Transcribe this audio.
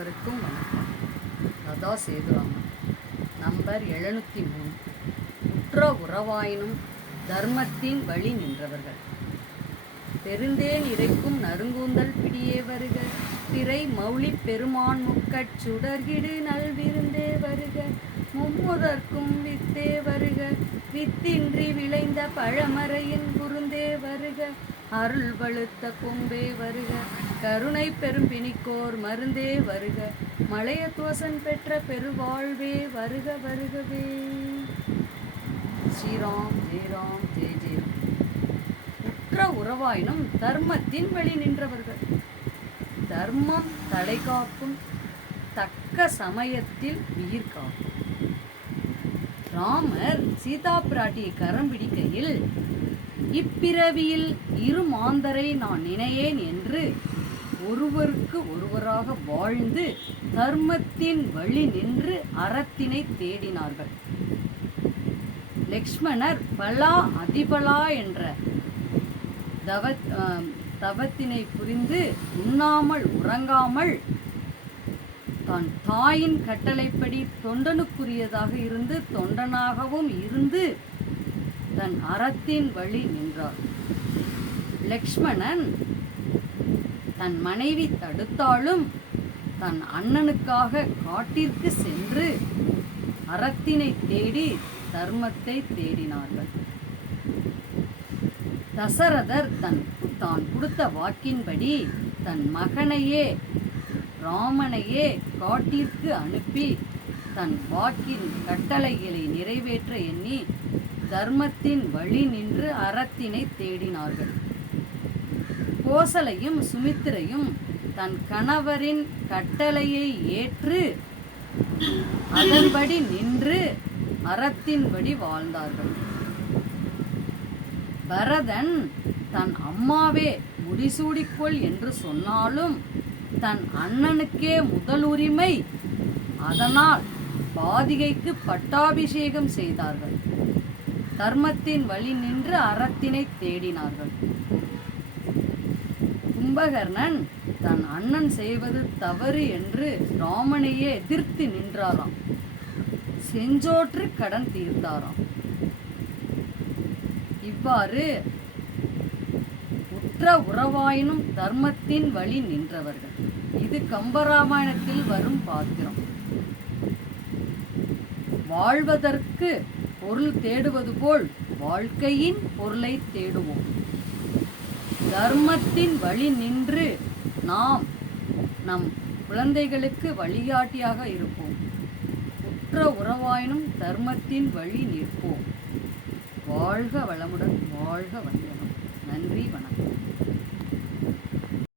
அனைவருக்கும் வணக்கம். லதா சேதுராமன். நம்பர் 703. உற்ற உறவாயினும் தர்மத்தின் வழி நின்றவர்கள். பெருந்தேன் இறைக்கும் நறுங்கூந்தல் பிடியே வருக, திரை மௌலி பெருமான் முக்கட் சுடர்கிடு நல்விருந்தே வருக, மும்முதற்கும் வித்தே வருக, வித்தின்றி விளைந்த பழமறையின் குருந்தே வருக, அருள் வழுத்த கொம்பே வருக, கருணை பெரும் பிணிக்கோர் மருந்தே வருக, மலைய துவசன் பெற்ற பெருவாழ்வே வருக வருகவே. ஸ்ரீராம் ஜெயராம் ஜெய ஜெயராம். உற்ற உறவாயினும் தர்மத்தின் வழி நின்றவர்கள். தர்மம் தலை காக்கும், தக்க சமயத்தில் உயிர் காக்கும். ராமர் சீதா பிராட்டியை கரம் பிடிக்கையில், இப்பிறவியில் இரு மாந்தரை நான் நினையேன் என்று ஒருவருக்கு ஒருவராக வாழ்ந்து தர்மத்தின் வழி நின்று அறத்தினை தேடினார்கள். லக்ஷ்மணர் பலா அதிபலா என்ற தவத்தினை புரிந்து உண்ணாமல் உறங்காமல் தான் தாயின் கட்டளைப்படி தொண்டனுக்குரியதாக இருந்து தொண்டனாகவும் இருந்து தன் அறத்தின் வழி நின்றார். லக்ஷ்மணன் தன் மனைவி தடுத்தாலும் தன் அண்ணனுக்காக காட்டிற்கு சென்று அறத்தினை தேடி தர்மத்தை தேடினார்கள். தசரதர் தான் கொடுத்த வாக்கின்படி தன் மகனையே ராமனையே காட்டிற்கு அனுப்பி தன் வாக்கின் கட்டளைகளை நிறைவேற்ற எண்ணி தர்மத்தின் வழி நின்று அறத்தினை தேடினார்கள். கோசலையும் சுமித்திரையும் தன் கணவரின் கட்டளையை ஏற்று அதன்படி நின்று அறத்தின்படி வாழ்ந்தார்கள். பரதன் தன் அம்மாவே முடிசூடிக்கொள் என்று சொன்னாலும் தன் அண்ணனுக்கே முதல் உரிமை, அதனால் பாதிகைக்கு பட்டாபிஷேகம் செய்தார்கள். தர்மத்தின் வழி நின்று அறத்தினை தேடினார்கள். கும்பகர்ணன் தன் அண்ணன் செய்வது தவறு என்று ராமனையே எதிர்த்து நின்றாராம். செஞ்சோற்று கடன் தீர்த்தாராம். இவ்வாறு உற்ற உறவாயினும் தர்மத்தின் வழி நின்றவர்கள். இது கம்பராமாயணத்தில் வரும் பாத்திரம். வாழ்வதற்கு பொருள் தேடுவது போல் வாழ்க்கையின் பொருளை தேடுவோம். தர்மத்தின் வழி நின்று நாம் நம் குழந்தைகளுக்கு வழிகாட்டியாக இருப்போம். உற்ற உறவாயினும் தர்மத்தின் வழி நிற்போம். வாழ்க வளமுடன், வாழ்க வந்தனம். நன்றி, வணக்கம்.